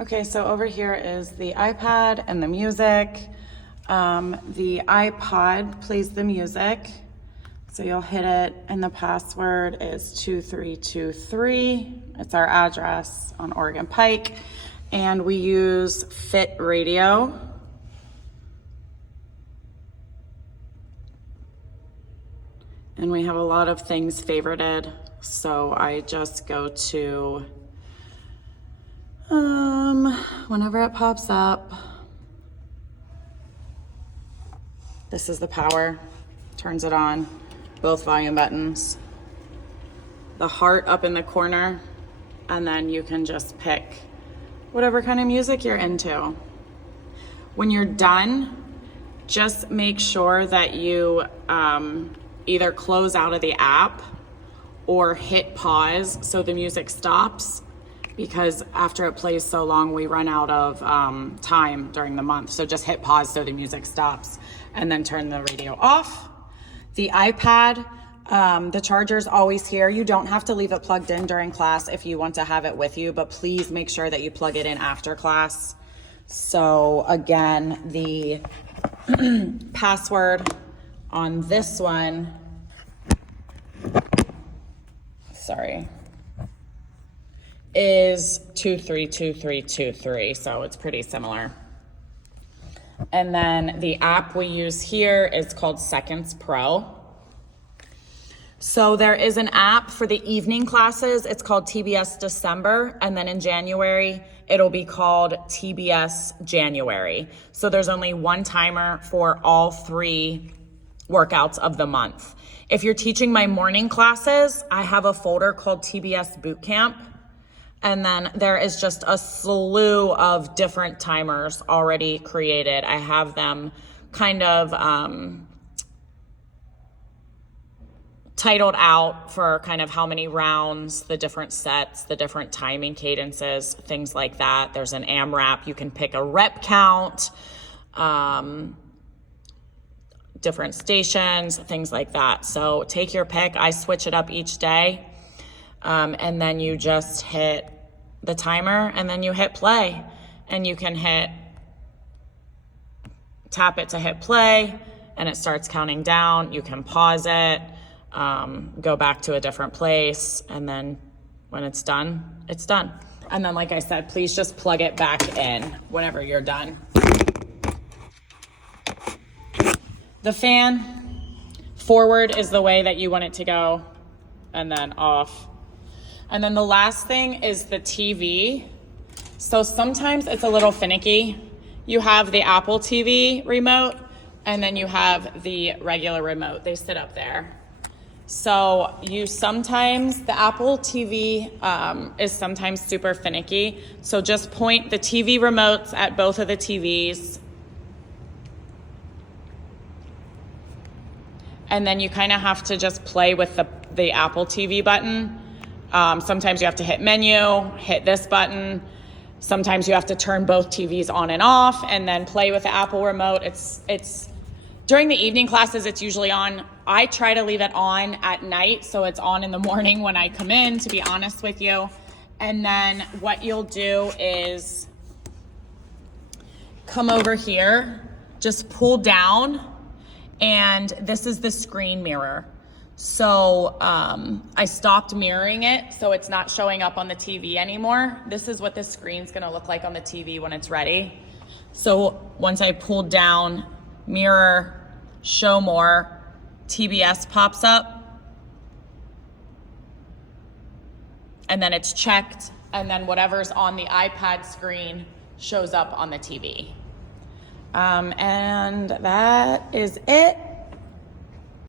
Okay, so over here is the iPad and the music. The iPod plays the music. So you'll hit it and the password is 2323. It's our address on Oregon Pike. And we use Fit Radio. And we have a lot of things favorited. So I just go to, whenever it pops up, this is the power, turns it on, both volume buttons, the heart up in the corner, and then you can just pick whatever kind of music you're into. When you're done, just make sure that you either close out of the app or hit pause so the music stops, because after it plays so long, we run out of time during the month. So just hit pause so the music stops and then turn the radio off. The iPad, the charger's always here. You don't have to leave it plugged in during class if you want to have it with you, but please make sure that you plug it in after class. So again, the password on this one, is 232323, so it's pretty similar. And then the app we use here is called Seconds Pro. So there is an app for the evening classes. It's called TBS December, and then in January, it'll be called TBS January. So there's only one timer for all 3 workouts of the month. If you're teaching my morning classes, I have a folder called TBS Bootcamp. And then there is just a slew of different timers already created. I have them kind of titled out for kind of how many rounds, the different sets, the different timing cadences, things like that. There's an AMRAP. You can pick a rep count, different stations, things like that. So take your pick. I switch it up each day. And then you just hit the timer and then you hit play, and you can tap it to hit play and it starts counting down. You can pause it, go back to a different place, and then when it's done, it's done. And then, like I said, please just plug it back in whenever you're done. The fan, forward is the way that you want it to go, and then off. And then the last thing is the TV. So sometimes it's a little finicky. You have the Apple TV remote, and then you have the regular remote. They sit up there. So the Apple TV is sometimes super finicky. So just point the TV remotes at both of the TVs. And then you kind of have to just play with the Apple TV button. Sometimes you have to hit menu, hit this button. Sometimes you have to turn both TVs on and off and then play with the Apple remote. It's during the evening classes, it's usually on. I try to leave it on at night, so it's on in the morning when I come in, to be honest with you. And then what you'll do is come over here, just pull down, and this is the screen mirror. So I stopped mirroring it, so it's not showing up on the TV anymore. This is what the screen's gonna look like on the TV when it's ready. So once I pull down, mirror, show more, TBS pops up, and then it's checked, and then whatever's on the iPad screen shows up on the TV. And that is it.